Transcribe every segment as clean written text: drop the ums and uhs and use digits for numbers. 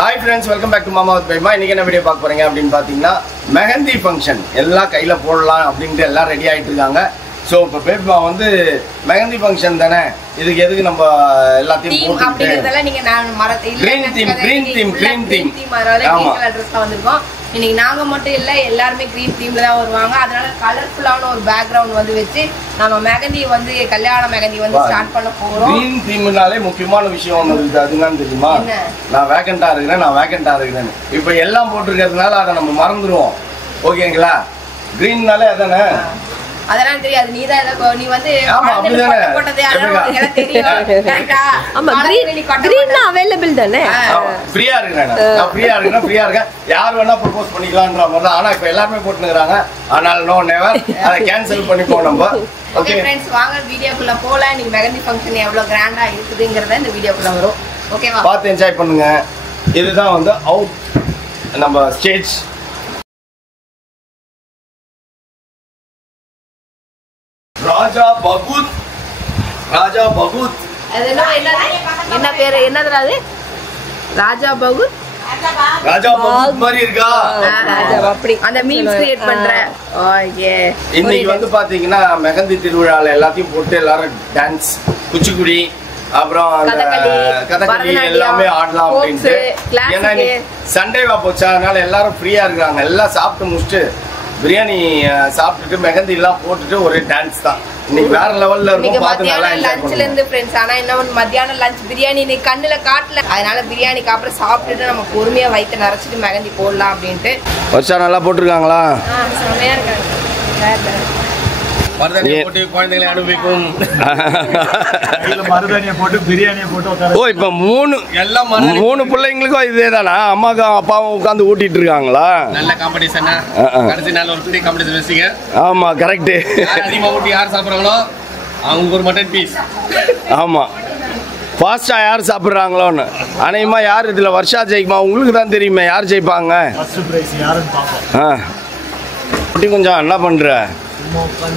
Hi friends, welcome back to Mama with Baima. இன்னைக்கு என்ன video பார்க்க போறீங்க அப்படினு பாத்தீங்கன்னா மெஹந்தி ஃபங்க்ஷன் எல்லாம் கையில போடலாம் அப்படினு எல்லாம் ரெடி ஆயிட்டு இருக்காங்க. சோ இப்ப பேபா வந்து மெஹந்தி ஃபங்க்ஷன் தானே, இதுக்கு எதுக்கு நம்ம எல்லாத்தையும் போட்டு அப்படிங்கறதெல்லாம் நீங்க நான் மரத்தை இல்ல green theme ஆமா அட்ரஸ் தான் வந்திருக்கோம். இன்னைக்கு நாங்க மட்டும் இல்ல எல்லாரும் green themeல தான் வருவாங்க. அதனால கலர்ஃபுல்லான ஒரு பேக்ரவுண்ட் வந்து வெச்சு நாம மெஹந்தி வந்து கல்யாண மெஹந்தி வந்து ஸ்டார்ட் பண்ண போறோம். green themeனாலே முக்கியமான விஷயம் ஒன்னு இருக்கு, அதுதான் தெரியுமா? நான் வேகன்ட்டா இருக்கேன். இப்போ எல்லாம் போட்டுக்கிறதுனால அத நம்ம மறந்துடுவோம். ஓகேங்களா? greenனாலே அதானே, அதெல்லாம் தெரியாது. நீ வந்து போட்டதே அதெல்லாம் தெரியும். கரெக்ட்டா? ஆமா, greenனா அவேலபிள் தானே. ஃப்ரீயா இருக்கேன். யார் வேணா ப்ரோபோஸ் பண்ணிக்கலாம்ன்ற மாதிரி தான். ஆனா இப்ப எல்லாரும் போட்டுக்கறாங்க. ஆனால் நோ நெவர், அத கேன்சல் பண்ணிப்போம் நம்ம. ஓகே फ्रेंड्स, வாங்க வீடியோக்குள்ள போலாம். நீங்க மெஹந்தி ஃபங்க்ஷன் எவ்வளவு கிராண்டா இருக்குதுங்கறத இந்த வீடியோக்குள்ள வரும். ஓகேவா? பார்த்து என்ஜாய் பண்ணுங்க. இதுதான் வந்து அவுட் நம்ம ஸ்டேஜ். ராஜா பகுத் என்ன பேரு? என்னதுடா அது? ராஜா பகுத் மாதிரி இருக்கா? அப்படி அந்த மீம்ஸ் கிரியேட் பண்ற. ஓகே, இன்னைக்கு வந்து பாத்தீங்கன்னா மெஹந்தி திருவிழால எல்லாத்தையும் போட்டு எல்லாரும் டான்ஸ், குச்சிக்குடி, அப்புறம் கதகளி எல்லாமே ஆடலாம் அப்படின்ட்டு. ஏன்னா சண்டேவா போச்சா, அதனால எல்லாரும் ஃப்ரீயா இருக்காங்க. எல்லாம் சாப்பிட்டு முடிச்சுட்டு பிரியாணி சாப்பிட்டுட்டு மெஹந்தி எல்லாம் போட்டுட்டு ஒரே டான்ஸ் தான். இன்னைக்கு வேற லெவல்ல இருக்கும். மத்தியான லஞ்ச்ல இருந்து फ्रेंड्स, ஆனா என்ன மத்தியான லஞ்ச் பிரியாணி இன்னைக்கு கண்ணுல காட்டல. அதனால பிரியாணிக்கு அப்புறம் சாப்பிட்டுட்டு நம்ம பொறுமையா வயித்தை நிறைச்சிட்டு மெஹந்தி போடலாம் அப்படின்ட்டு. வருஷம் நல்லா போட்டுருக்காங்களா? செமையா இருக்காங்க. மருதாணியை போட்டு குழந்தைகளை அனுபவிக்கும். மருதாணியை போட்டு பிரியாணியை போட்டு. ஓ, இப்ப மூணு பிள்ளைங்களுக்கும் இதேதானா? அம்மாக்கும் அப்பாவும் உட்காந்து ஊட்டிட்டு இருக்காங்களா? நல்ல காம்படிஷன். கடைசி நாள் ஒரு பெரிய காம்படிஷன் வச்சீங்க. ஆமா, கரெக்ட். அதிகமா ஊட்டி யார் சாப்பிடுறாங்களோ அவங்க ஒரு மட்டன் பீஸ். ஆமா, ஃபாஸ்டா யார் சாப்பிடுறாங்களோன்னு. அநேகமா யார் இதுல வருஷா ஜெயிக்குமா? உங்களுக்கு தான் தெரியுமே யார் ஜெயிப்பாங்க. குட்டி கொஞ்சம் என்ன பண்ற?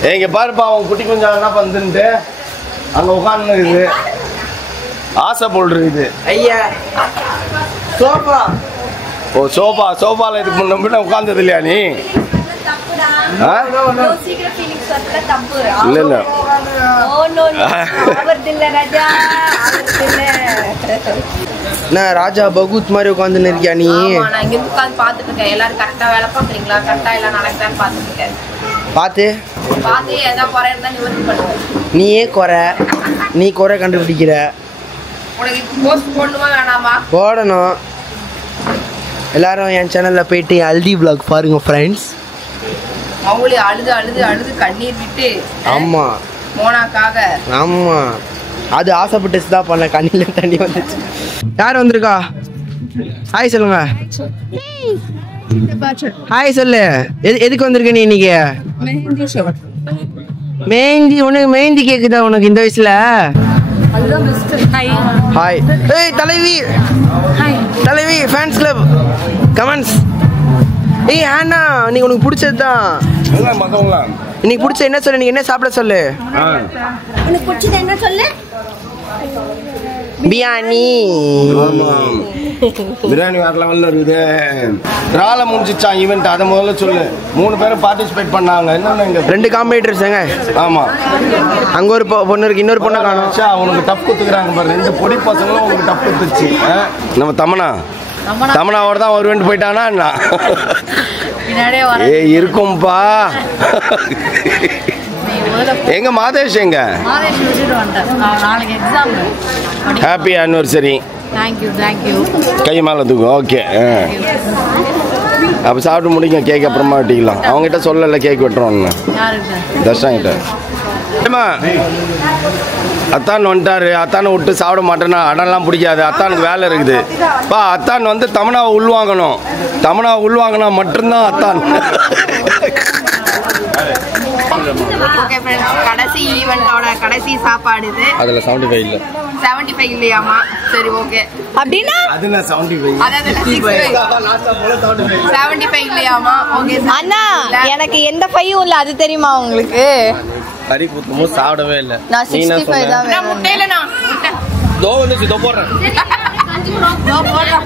எங்க பாருப்பா, அவன் குட்டி கொஞ்சம் என்ன பண்ணுட்டு அங்க உட்காந்து இருக்குது. ஆசை போல் இருக்குது. ஐயா சோஃபா. ஓ, சோஃபால இதுக்கு முன்ன உட்கார்ந்தது இல்லையா நீ? இல்ல என்ன ராஜா பகுத் மாதிரி உட்கார்ந்து இருக்கியா நீ? நான் இங்க உட்கார்ந்து பாத்துட்டு இருக்கேன். எல்லாரும் கரெக்டா வேலை பாக்குறீங்களா? கரெக்டா எல்லாம் நடக்குதான்னு பாத்துட்டு இருக்கேன். பாத்து எதா குறை இருந்தா நிவர்த்தி பண்ணுங்க. நீ குறை கண்டுபிடிக்கிற. உனக்கு போஸ்ட் போடணுமா வேணாமா? போடணும். எல்லாரும் என் சேனல்ல போயிட்டு ஹல்தி vlog பாருங்க ஃப்ரெண்ட்ஸ். அவங்களே அழுது கண்ணீர் விட்டு. ஆமா, மோனாக்காக. ஆமா, அது ஆசைப்பட்டு தான் பண்ண. கண்ணில தண்ணி வந்துச்சு. யார் வந்திருக்கா? ஹாய் சொல்லுங்க. ஹாய் சொல்லு. எதுக்கு வந்திருக்க நீ இன்னைக்கு? மெஹந்தி. உனக்கு மெஹந்தி கேக்குதா உனக்கு இந்த வயசுல? ஹாய். ஏய் தலைவி ஃபேன்ஸ் கிளப் கமெண்ட்ஸ். ஏய் ஆனா, நீ உனக்கு பிடிச்சதுதான். இன்னைக்கு பிடிச்ச என்ன சொல்லு? நீங்க என்ன சாப்பிட சொல்லு? உனக்கு பிடிச்சது என்ன சொல்லு? பிரியாணி. பிரியாணி வேற லெவல்ல இருக்குது. ரால முடிஞ்சிச்சான் ஈவென்ட். அதை முதல்ல சொல்லு. 3 பேரும் பார்ட்டிசிபேட் பண்ணாங்க. என்னென்ன 2 காம்படிட்டர்ஸ்ங்க. ஆமா, அங்க ஒரு பொண்ணு இருக்கு, இன்னொரு பொண்ணை காணோம். அவனுக்கு டப் குத்துக்கிறாங்க பாரு. 2 பொடி பசங்களும் உங்களுக்கு டப் குத்துச்சு. நம்ம தமனாவோட தான் வருவேன் போயிட்டானா? ஏ இருக்கும்பா. எங்க மாதேஷ் எங்க? Happy anniversary. தேங்க்யூ. கை மேல தூக்கும். ஓகே, அப்ப சாப்பிட்டு முடிங்க. கேக் அப்புறமா வெட்டிக்கலாம். அவங்ககிட்ட சொல்லல கேக் வெட்டுறோம்னு. தர்ஷன் கிட்ட. அத்தான் வந்துட்டாரு. அத்தானை விட்டு சாப்பிட மாட்டேன்னா அடம்லாம் பிடிக்காது. அத்தானுக்கு வேலை இருக்குது. அத்தான் வந்து தமனாவை உள்வாங்கினா மட்டும்தான் அத்தான். ஓகே फ्रेंड्स, கடைசி ஈவென்ட்டோட கடைசி சாப்பாடு இது. அதுல 75 இல்ல. 75 இல்லையாமா? சரி, ஓகே. அப்படினா அதுனா 75. அதாவது 75 இல்லையாமா? ஓகே அண்ணா, எனக்கு எந்த பையும் இல்ல, அது தெரியுமா உங்களுக்கு? கறி குத்துமோ சாப்பிடவே இல்ல. நான் 65 தான் வேணும். முட்டையில நான் முட்டை தோ வந்து தோ போறேன். தோ போறேன்.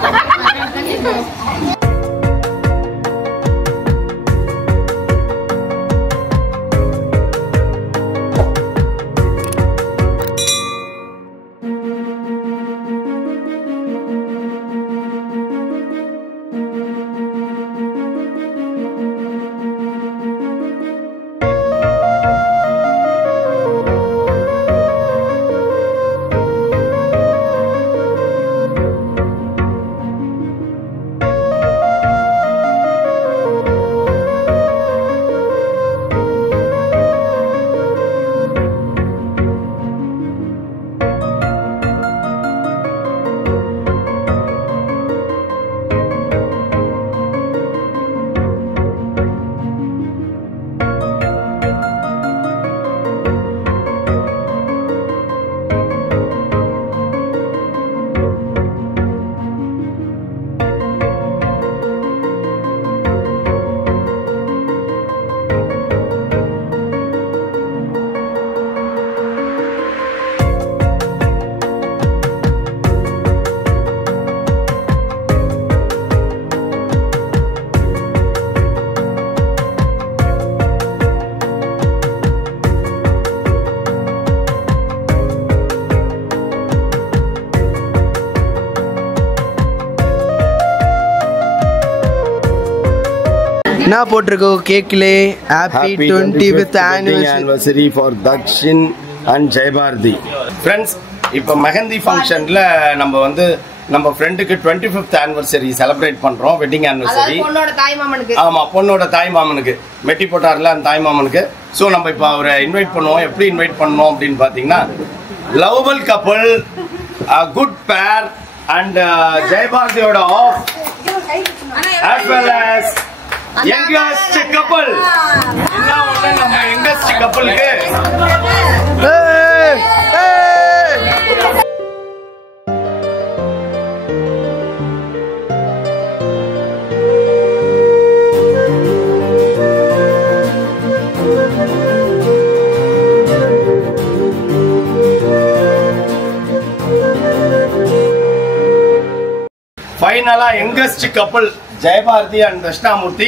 என்ன போட்டிருக்கோம் கேக்ல happy 25th anniversary for Dakshin and Jaibarthi. Friends, இப்போ மெஹந்தி ஃபங்க்ஷன்ல நம்ம வந்து நம்ம ஃப்ரெண்டுக்கு 25th anniversary செலிப்ரேட் பண்றோம், வெட்டிங் anniversary. பொண்ணோட தாய் மாமனுக்கு. ஆமா, பொண்ணோட தாய் மாமனுக்கு மெட்டி போட்டார்ல அந்த தாய் மாமனுக்கு. சோ நம்ம இப்போ அவரை இன்வைட் பண்ணுவோம். எப்படி இன்வைட் பண்ணோம் அப்படின்னு பாத்தீங்கன்னா, lovable couple, good pair and ஜெயபாரதியோட ஆஃப் as well as youngest couple. என்ன ஒண்ணு நம்ம youngest coupleக்கு ஃபைனலா யங்கஸ்ட் கப்பல் ஜெயபாரதி அண்ட் தட்சிணாமூர்த்தி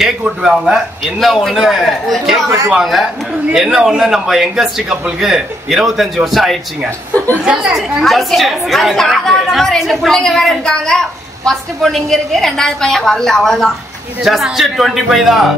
கேக் வெட்டுவாங்க. என்ன ஒண்ணு கேக் வெட்டுவாங்க, என்ன ஒண்ணு நம்ம யங்கஸ்ட் கப்பலுக்கு 25 வருஷம் ஆயிடுச்சுங்க. ரெண்டு பிள்ளைங்க வேற இருக்காங்க. ஃபர்ஸ்ட் பொண்ணு இங்க இருக்கு, ரெண்டாவது பையன் வரல, அவ்வளவுதான். ஜஸ்ட் 25 தான்.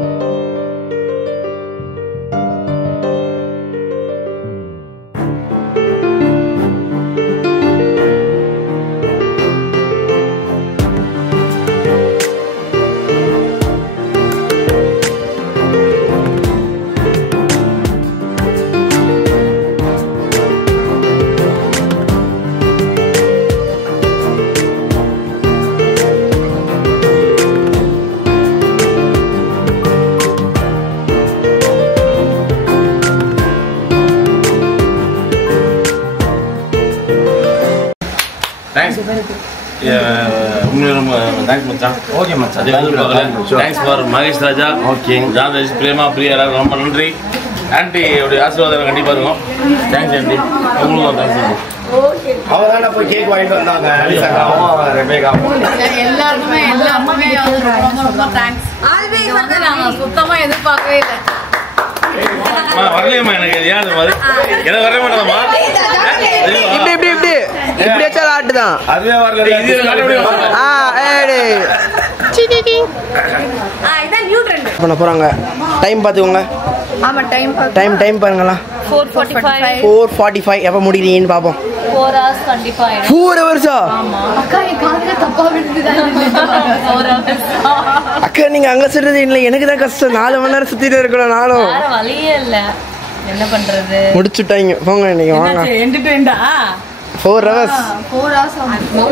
Thanks மச்சான். ஓகே மச்சான். Thanks for Mahesh Raja. Okay. Janesh, Prema, Priya எல்லாரும் ரொம்ப நன்றி. ஆண்டி ஆசீர்வாதம் கண்டிப்பா இருக்கும். Thanks aunty. உங்களுக்கு தேங்க்ஸ் ஆண்டி. அவதான போய் கேக் வாங்கிட்டு வந்தாங்க. அலிசாவும் ரெபேகாவும் எல்லாருமே ரொம்ப தேங்க்ஸ். நாங்க சுத்தமா எதிர்பார்க்கவே இல்லை. வரலையம்மா, எனக்கு ஏன் எனக்கு வரவே மாட்டேமா. இப்படி வச்சா ஆட்டுதான். அதுவே வரல. பண்ண போறாங்க. டைம் பாத்துக்கோங்க. ஆமா, டைம் பாருங்களா. 4:45. எப்ப முடிக்கிறீங்கன்னு பாப்போம். 4 hours கண்டிப்பா. 4 hours. அக்கா என் காதுல தப்பா விழுந்துதான். 4 hours. அக்கா நீங்க அங்க சொல்றது இல்ல, எனக்கு தான் கஷ்டம். 4 மணி நேரம் சுத்திட்டு இருக்கணும். நானும் வேற வழியே இல்ல, என்ன பண்றது. முடிச்சுட்டாங்க. போங்க நீங்க வாங்க. 4 hours.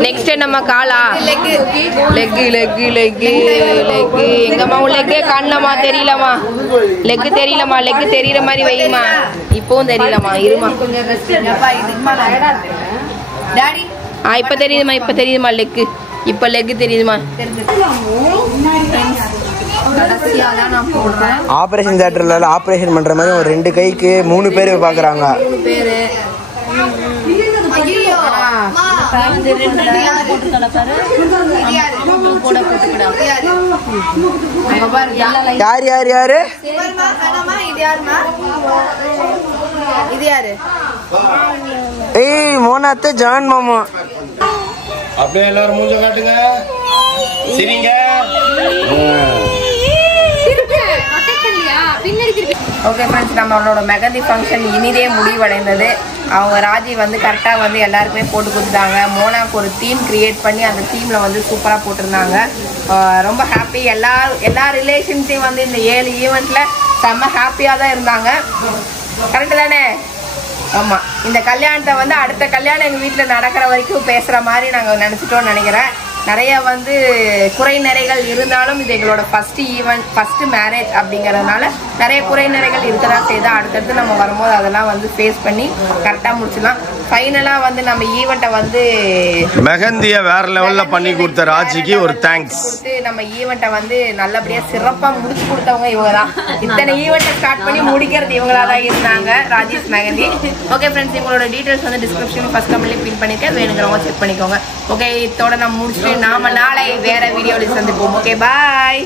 நெக்ஸ்ட் நம்ம காலா லெக் எங்கம்மா லெக் காணலமா, தெரியலமா. லெக் தெரியலமா, லெக் தெரியற மாதிரி வைமா. இப்பவும் தெரியலமா, இருமா. இப்ப தெரியுதுமா லெக். இப்ப லெக் தெரியுதுமா. ஆபரேஷன் தியேட்டர்ல ஆபரேஷன் பண்ற மாதிரி ஒரு 2 கைக்கு 3 பேர் பாக்குறாங்க. யார் யார் யாரு இது யாரு? ஏய் மோனாத்த ஜான் மாமா. அப்படியே எல்லாரும் மூஞ்ச காட்டுங்க, சரிங்க. ஓகே ஃப்ரெண்ட்ஸ், நம்மளோட மெகந்தி ஃபங்க்ஷன் இனிதே முடிவடைந்தது. அவங்க ராஜி வந்து கரெக்டாக வந்து எல்லாருக்குமே போட்டு கொடுத்தாங்க. மோனாக்கு ஒரு தீம் கிரியேட் பண்ணி அந்த தீமில் வந்து சூப்பராக போட்டிருந்தாங்க. ரொம்ப ஹாப்பி. எல்லா ரிலேஷன்ஸையும் வந்து இந்த 7 ஈவெண்ட்டில் செம்ம ஹாப்பியாக தான் இருந்தாங்க. கரெக்டு தானே? ஆமாம். இந்த கல்யாணத்தை வந்து அடுத்த கல்யாணம் எங்கள் வீட்டில் நடக்கிற வரைக்கும் பேசுகிற மாதிரி நாங்கள் நினச்சிட்டோம்னு நினைக்கிறேன். நிறைய வந்து குறை நிறைகள் இருந்தாலும் இது எங்களோட ஃபஸ்ட்டு ஈவெண்ட், ஃபஸ்ட்டு மேரேஜ் அப்படிங்கிறதுனால நிறைய குறை நிறைகள் இருக்க தான் செய்து அடுத்தடுத்து நம்ம வரும்போது அதெல்லாம் வந்து ஃபேஸ் பண்ணி கரெக்டாக முடிச்சிடலாம். ஃபைனலாக வந்து நம்ம ஈவெண்ட்டை வந்து மெஹந்தியை வேற லெவலில் பண்ணி கொடுத்த ராஜிக்கு ஒரு தேங்க்ஸ் கொடுத்து நம்ம ஈவெண்ட்டை வந்து நல்லபடியாக சிறப்பாக முடிச்சு கொடுத்தவங்க இவங்க தான். இத்தனை ஈவெண்ட்டை ஸ்டார்ட் பண்ணி முடிக்கிறது இவங்களா தான் இருந்தாங்க, ராஜேஷ் மெஹந்தி. ஓகே ஃப்ரெண்ட்ஸ், இவங்களோட டீட்டெயில்ஸ் வந்து டிஸ்கிரிப்ஷன் ஃபர்ஸ்ட் கமெண்ட்லேயே பின் பண்ணியிருக்கேன். வேணுங்கிறவங்க செக் பண்ணிக்கோங்க. ஓகே, இதோட நம்ம முடிச்சுட்டு நாம நாளை வேற வீடியோவில் சந்திப்போம். ஓகே, பாய்.